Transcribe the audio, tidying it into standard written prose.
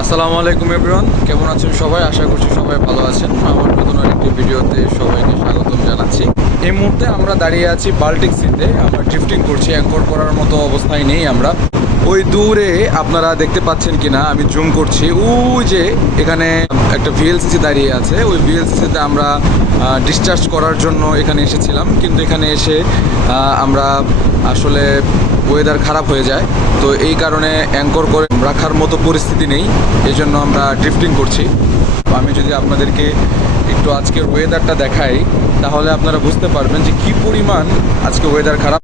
আসসালামু আলাইকুম এভরিওয়ান, কেমন আছেন সবাই? আশা করছি সবাই ভালো আছেন। আমার নতুন আরেকটি ভিডিওতে সবাইকে স্বাগতম জানাচ্ছি। এই মুহূর্তে আমরা দাঁড়িয়ে আছি বাল্টিক সিতে। আমরা ড্রিফটিং করছি, অ্যাঙ্কর করার মতো অবস্থায় নেই আমরা। ওই দূরে আপনারা দেখতে পাচ্ছেন কিনা আমি জুম করছি, ওই যে এখানে একটা ভিএলসিসি দাঁড়িয়ে আছে। ওই ভিএলসিসিতে আমরা ডিসচার্জ করার জন্য এখানে এসেছিলাম, কিন্তু এখানে এসে আমরা আসলে ওয়েদার খারাপ হয়ে যায়, তো এই কারণে অ্যাঙ্কর করে রাখার মতো পরিস্থিতি নেই, এই জন্য আমরা ড্রিফটিং করছি। তো আমি যদি আপনাদেরকে একটু আজকের ওয়েদারটা দেখাই, তাহলে আপনারা বুঝতে পারবেন যে কী পরিমাণ আজকে ওয়েদার খারাপ।